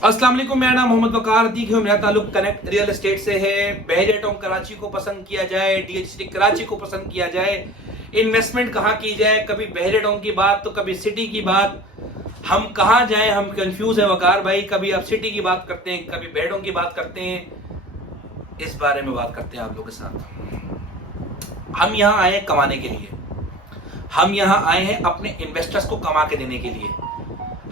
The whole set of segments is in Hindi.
अस्सलाम वालेकुम, मेरा नाम मोहम्मद वकार अतीक है। मेरा ताल्लुक कनेक्ट रियल एस्टेट से है। बहरे टाउन कराची को पसंद किया जाए, डीएचटी कराची को पसंद किया जाए, इन्वेस्टमेंट कहाँ की जाए, कभी बहरे टाउन की बात तो कभी सिटी की बात, हम कहाँ जाए हम कंफ्यूज है वकार भाई। कभी आप सिटी की बात करते हैं, कभी बहरे टाउन की बात करते हैं। इस बारे में बात करते हैं आप लोगों के साथ। हम यहाँ आए हैं कमाने के लिए, हम यहाँ आए हैं अपने इन्वेस्टर्स को कमा के देने के लिए।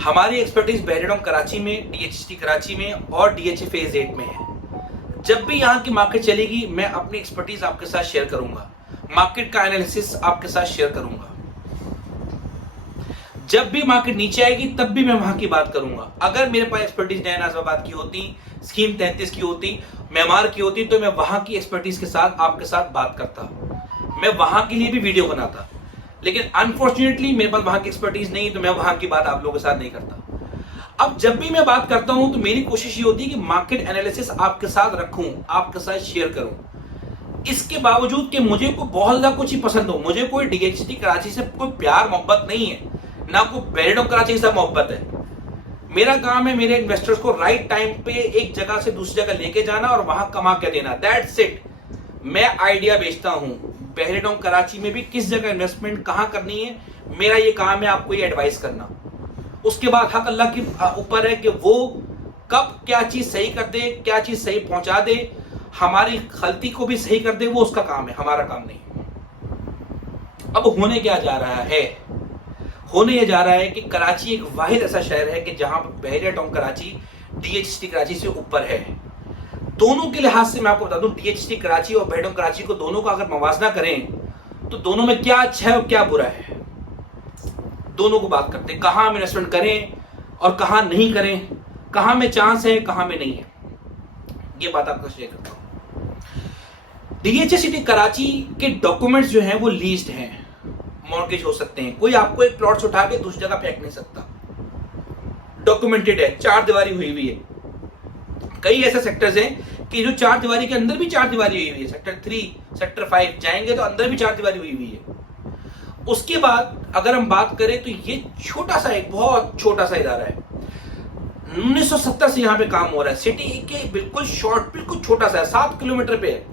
हमारी एक्सपर्टीज बहरे टाउन कराची में, डीएचटी कराची में और डीएचए फेज 8 में है। जब भी यहाँ की मार्केट चलेगी मैं अपनी एक्सपर्टीज आपके साथ शेयर करूंगा, मार्केट का एनालिसिस आपके साथ शेयर करूंगा। जब भी मार्केट नीचे आएगी तब भी मैं वहां की बात करूंगा। अगर मेरे पास एक्सपर्टीज नया नाज़ाबाद की होती, स्कीम 33 की होती, मेमार की होती, तो मैं वहां की एक्सपर्टीज के साथ आपके साथ बात करता, मैं वहां के लिए भी वीडियो बनाता। लेकिन अनफॉर्चुनेटली मेरे पास वहां की एक्सपर्टीज नहीं, तो मैं वहां की बात आप लोगों के साथ नहीं करता। अब जब भी मैं बात करता हूं तो मेरी कोशिश ये होती है कि मार्केट एनालिसिस आपके साथ रखूं, आपके साथ शेयर करूं। इसके बावजूद कि मुझे को बहुत ज्यादा कुछ ही पसंद हो, मुझे कोई डीएचटी कराची से कोई प्यार मोहब्बत नहीं है, ना कोई बहरे टाउन कराची के साथ मोहब्बत है। मेरा काम है मेरे इन्वेस्टर्स को राइट टाइम पे एक जगह से दूसरी जगह लेके जाना और वहां कमा के देना, दैट्स इट। मैं आइडिया बेचता हूं। बहरे टाउन कराची में भी किस जगह इन्वेस्टमेंट कहां करनी है, मेरा ये काम है आपको ये एडवाइस करना। उसके बाद हक अल्लाह के ऊपर है कि वो कब क्या चीज सही कर दे, क्या चीज सही पहुंचा दे, हमारी गलती को भी सही कर दे, वो उसका काम है, हमारा काम नहीं। अब होने क्या जा रहा है, होने ये जा रहा है कि कराची एक वाहिद ऐसा शहर है कि जहां बहरे टाउन कराची डीएचटी कराची से ऊपर है। दोनों के लिहाज से मैं आपको बता दूं, डीएचटी कराची और बहरे टाउन कराची को दोनों का अगर मवाजना करें तो दोनों में क्या अच्छा है और क्या बुरा है, दोनों को बात करते हैं। कहां हम इन्वेस्टमेंट करें और कहां नहीं करें, कहां में चांस है कहां में नहीं है, ये बात आपको शेयर करता हूं। डीएचटी कराची के डॉक्यूमेंट्स जो हैं वो लीज्ड हैं, मॉर्गेज हो सकते हैं। कोई आपको एक प्लॉट उठा के दूसरी जगह फेंक नहीं सकता, डॉक्यूमेंटेड है, चार दीवारी हुई हुई है। कई ऐसे सेक्टर्स हैं कि जो चार दीवारी के अंदर भी चार दीवारी हुई हुई है, सेक्टर 3, सेक्टर 5 जाएंगे तो अंदर भी चार दीवारी हुई हुई है। उसके बाद अगर हम बात करें तो ये छोटा सा, एक बहुत छोटा सा इदारा है। 1970 से यहाँ पे काम हो रहा है। सिटी के बिल्कुल शॉर्ट, बिल्कुल छोटा सा है, 7 किलोमीटर पे है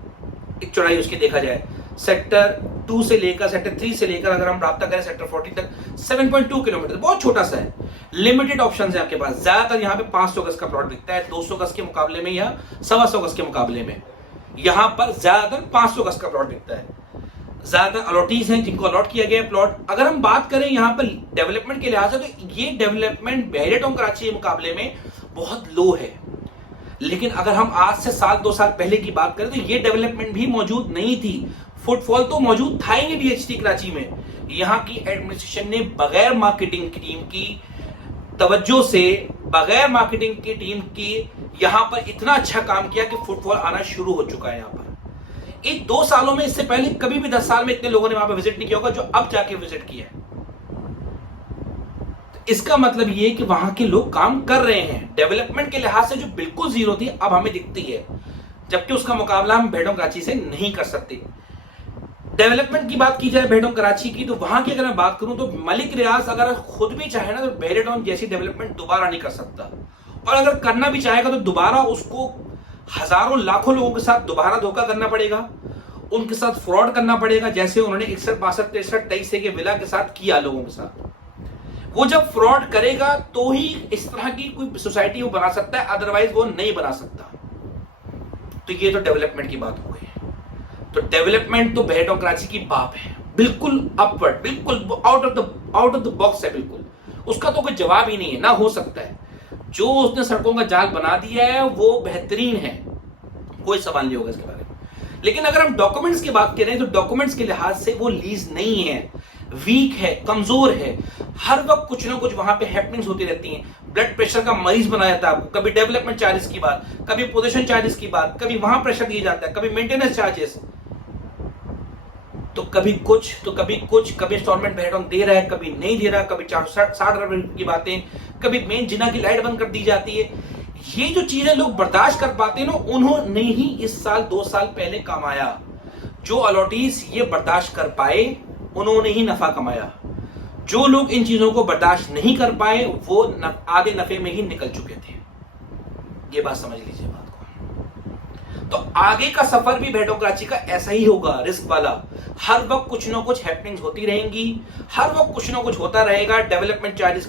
एक चौड़ाई उसकी देखा जाए। सेक्टर 2 से लेकर सेक्टर 3 से लेकर अगर हम राब्ता करें सेक्टर 14 तक 7.2 किलोमीटर, बहुत छोटा सा है। लिमिटेड ऑप्शन है आपके पास। ज्यादातर यहाँ पे 500 गज का प्लॉट दिखता है, 200 गज के मुकाबले में या 125 गज के मुकाबले में यहाँ पर ज्यादातर 500 गज का प्लॉट दिखता है। ज्यादातर अलॉटीज हैं जिनको अलॉट किया गया है प्लॉट। अगर हम बात करें यहाँ पर डेवलपमेंट के लिहाज से तो ये डेवलपमेंट बहरे टाउन कराची के मुकाबले में बहुत लो है। लेकिन अगर हम आज से 2 साल पहले की बात करें तो ये डेवलपमेंट भी मौजूद नहीं थी। फुटफॉल तो मौजूद था ही नहीं डीएचटी कराची में। यहाँ की एडमिनिस्ट्रेशन ने बगैर मार्केटिंग की टीम की तवज्जो से, बगैर मार्केटिंग की टीम की यहाँ पर इतना अच्छा काम किया कि फुटफॉल आना शुरू हो चुका है। यहाँ पर इन 2 सालों में, इससे पहले कभी भी 10 साल में इतने लोगों ने वहां पर विजिट नहीं किया होगा जो अब जाके विजिट किया है। इसका मतलब ये कि वहां के लोग काम कर रहे हैं। डेवलपमेंट के लिहाज से जो बिल्कुल जीरो थी अब हमें दिखती है, जबकि उसका मुकाबला हम बहरे टाउन कराची से नहीं कर सकते। डेवलपमेंट की बात की जाए बहरे टाउन कराची की, तो वहां की अगर मैं बात करूं तो मलिक रियाज अगर खुद भी चाहे ना तो बहरे टाउन जैसी डेवलपमेंट दोबारा नहीं कर सकता, और अगर करना भी चाहेगा तो दोबारा उसको हजारों लाखों लोगों के साथ दोबारा धोखा करना पड़ेगा, उनके साथ फ्रॉड करना पड़ेगा, जैसे उन्होंने 61, 62, 63, 23 के विला के साथ किया लोगों के साथ। वो जब फ्रॉड करेगा तो ही इस तरह की कोई सोसाइटी वो बना सकता है, अदरवाइज वो नहीं बना सकता। तो ये तो डेवलपमेंट की बात हो गई। तो डेवलपमेंट तो बहरे टाउन कराची की बाप है, बिल्कुल अपवर्ड, बिल्कुल आउट ऑफ द बॉक्स है, बिल्कुल उसका तो कोई जवाब ही नहीं है, ना हो सकता है। जो उसने सड़कों का जाल बना दिया है वो बेहतरीन है, कोई सवाल नहीं होगा इसके बारे में। लेकिन अगर हम डॉक्यूमेंट्स की बात करें तो डॉक्यूमेंट्स के लिहाज से वो लीज नहीं है, वीक है, कमजोर है। हर वक्त कुछ ना कुछ वहां पे हैपनिंग्स होती रहती हैं। ब्लड प्रेशर का मरीज बनाया जाता है आपको, कभी डेवलपमेंट चार्जेस की बात, कभी पोजीशन चार्जेस की बात, कभी वहां प्रेशर दिया जाता है, कभी मेंटेनेंस चार्जेस, तो कभी कुछ तो कभी कुछ, कभी इंस्टॉलमेंट बहरे टाउन दे रहा है, कभी नहीं दे रहा, कभी 460 रुपए की बातें, कभी मेन जिना की लाइट बंद कर दी जाती है। ये जो चीजें लोग बर्दाश्त कर पाते हैं ना, उन्होंने ही इस साल 2 साल पहले कमाया। जो अलॉटीज ये बर्दाश्त कर पाए उन्होंने ही नफा कमाया। जो लोग इन चीजों को बर्दाश्त नहीं कर पाए वो आधे नफे में ही निकल चुके थे। ये बात समझ लीजिए बात को। तो आगे का सफर भी भेड़ों कराची का ऐसा ही होगा, रिस्क वाला। हर वक्त कुछ ना कुछ हैपनिंग्स होती रहेंगी, हर वक्त कुछ ना कुछ होता रहेगा। डेवलपमेंट चार्जेस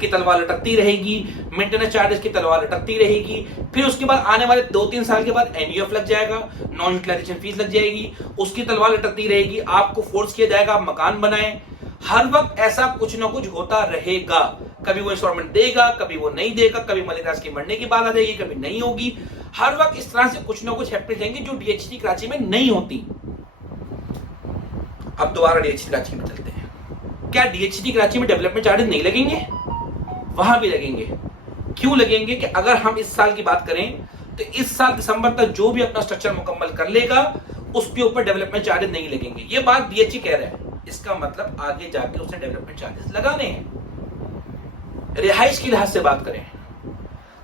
की तलवार लटकती रहेगी, मेंटेनेंस चार्जेस की तलवार लटकती रहेगी। फिर उसके बाद आने वाले 2-3 साल के बाद एनयूएफ लग जाएगा, नॉन यूटिलाइजेशन फीस लग जाएगी, उसकी तलवार लटकती रहेगी। आपको फोर्स किया जाएगा आप मकान बनाएं। हर वक्त ऐसा कुछ ना कुछ होता रहेगा। कभी वो इंस्टॉलमेंट देगा, कभी वो नहीं देगा, कभी मलिराज की मरने की बात आ जाएगी, कभी नहीं होगी। हर वक्त इस तरह से कुछ ना कुछ हैपनिंग रहेंगी जो डीएचटी कराची में नहीं होती। अब दोबारा डीएचटी कराची में चलते हैं। क्या डीएचटी कराची में डेवलपमेंट चार्जेस नहीं लगेंगे? वहां भी लगेंगे। क्यों लगेंगे? कि अगर हम इस साल की बात करें तो इस साल दिसंबर तक जो भी अपना स्ट्रक्चर मुकम्मल कर लेगा उसके ऊपर डेवलपमेंट चार्जेस नहीं लगेंगे। ये बात डीएचटी कह रहा है। इसका मतलब आगे जाके उसने डेवलपमेंट चार्जेस लगाने हैं। रिहाइश के लिहाज से बात करें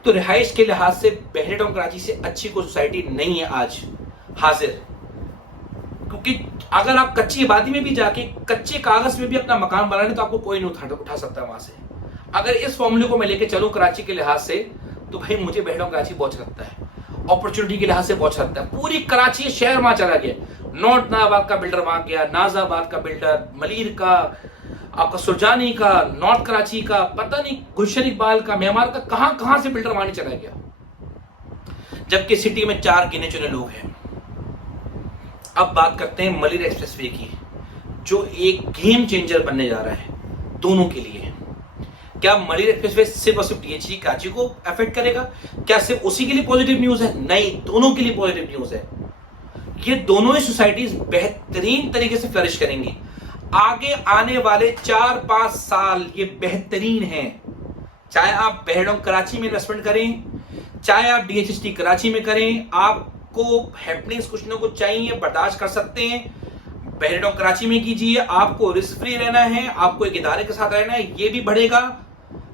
तो रिहाइश के लिहाज से बहरे टाउन कराची से अच्छी कोई सोसाइटी नहीं है आज हाजिर। क्योंकि अगर आप कच्ची आबादी में भी जाके कच्चे कागज में भी अपना मकान बना लें तो आपको कोई नहीं उठा सकता वहां से। अगर इस फॉर्मूले को मैं लेके चलूं कराची के लिहाज से तो भाई मुझे बहरे टाउन कराची बहुत लगता है, अपॉर्चुनिटी के लिहाज से बहुत लगता है। पूरी कराची शहर वहां चला गया, नॉर्थ नाबाद का बिल्डर वहां गया, नाजाबाद का बिल्डर, मलीर का, आपका सुरजानी का, नॉर्थ कराची का, पता नहीं गुलशन इकबाल का, म्यांमार का, कहां से बिल्डर वहां चला गया। जबकि सिटी में 4 गिने चुने लोग हैं। अब बात करते हैं मलिर एक्सप्रेसवे की, जो एक गेम चेंजर बनने जा रहा है दोनों के लिए। क्या मलिर एक्सप्रेसवे सिर्फ और सिर्फ डीएचटी कराची को अफेक्ट करेगा? क्या सिर्फ उसी के लिए पॉजिटिव न्यूज है? नहीं, दोनों के लिए पॉजिटिव न्यूज है। ये दोनों ही सोसाइटीज बेहतरीन तरीके से फ्लरिश करेंगी। आगे आने वाले 4-5 साल ये बेहतरीन हैं। चाहे आप बहरे टाउन कराची में इन्वेस्टमेंट करें, चाहे आप डीएचटी कराची में करें, आपको हैपनिंग्स कुछ ना कुछ चाहिए, बर्दाश्त कर सकते हैं। बहरे टाउन कराची में कीजिए। आपको रिस्क फ्री रहना है, आपको एक इदारे के साथ रहना है। ये भी बढ़ेगा,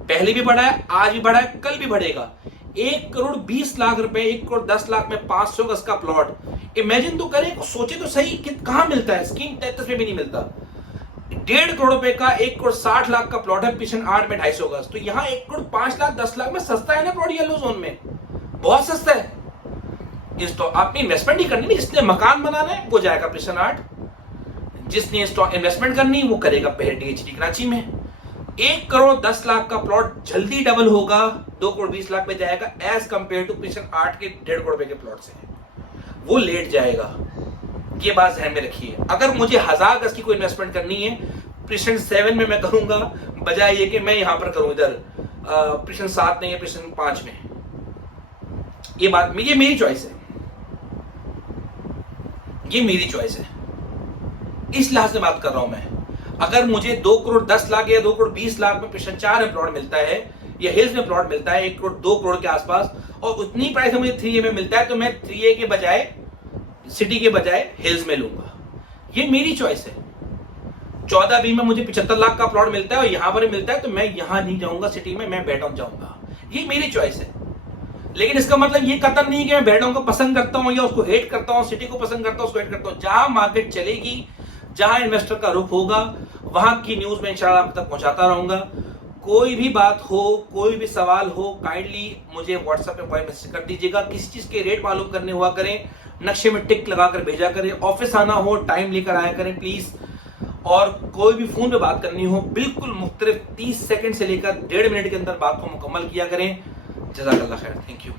पहले भी बढ़ा है, आज भी बढ़ा है, कल भी बढ़ेगा। 1,20,00,000 रुपए, 1,10,00,000 में 500 गज का प्लॉट। इमेजिन तो करें, सोचे तो सही कि कहां मिलता है। स्कीम 33 में भी नहीं मिलता। 1.5 करोड़ रुपए का 1,60,00,000 का प्लॉट है पिशन 8 में 250 गज। तो यहाँ 1,05,00,000 10 लाख में सस्ता है ना प्लॉट येलो जोन में, बहुत सस्ता है। इस तो आपने इन्वेस्टमेंट ही करनी, जिसने मकान बनाना है वो जाएगा पिशन 8, जिसने इन्वेस्टमेंट करनी वो करेगा पहले डीएचटी कराची में। 1,10,00,000 का प्लॉट जल्दी डबल होगा, 2,20,00,000 पे जाएगा एज कंपेयर टू पिशन 8 के 1.5 करोड़ रुपए के प्लॉट से। वो लेट जाएगा, ये बात ध्यान में रखिए। अगर मुझे 1000 गज की कोई इन्वेस्टमेंट करनी है पिशन 7 में मैं करूंगा, बजाय ये कि मैं यहां पर करूं इधर पिशन 7 में या पिशन 5 में। ये बात ये मेरी चॉइस है, ये मेरी चॉइस है। इस लिहाज से बात कर रहा हूं मैं। अगर मुझे 2,10,00,000 या 2,20,00,000 में पिशन 4 में प्लॉट मिलता है या हिल्स में प्लॉट मिलता है 1 करोड़ 2 करोड़ के आसपास, और उतनी प्राइस में मुझे 3A में मिलता है, तो मैं 3A के बजाय, सिटी के बजाय हिल्स में लूंगा। ये मेरी चॉइस है। 14B में मुझे 75,00,000 का प्लॉट मिलता है और यहां पर मिलता है, तो मैं यहां नहीं जाऊंगा सिटी में, मैं बहरे टाउन जाऊंगा। ये मेरी चॉइस है। लेकिन इसका मतलब ये कतन नहीं कि मैं बहरे टाउन को पसंद करता हूं या उसको हेट करता हूं, सिटी को पसंद करता हूं, उसको हेट करता हूं। जहां मार्केट चलेगी, जहां इन्वेस्टर का रुख होगा, वहां की न्यूज में इंशाल्लाह आप तक पहुंचाता रहूंगा। कोई भी बात हो, कोई भी सवाल हो, काइंडली मुझे व्हाट्सएप पे वॉइस मैसेज कर दीजिएगा। किसी चीज के रेट मालूम करने हुआ करें, नक्शे में टिक लगाकर भेजा करें। ऑफिस आना हो, टाइम लेकर आया करें प्लीज। और कोई भी फोन पे बात करनी हो, बिल्कुल मुख्तलिफ 30 सेकंड से लेकर 1.5 मिनट के अंदर बात को मुकम्मल किया करें। जज़ाकल्लाह खैर, थैंक यू।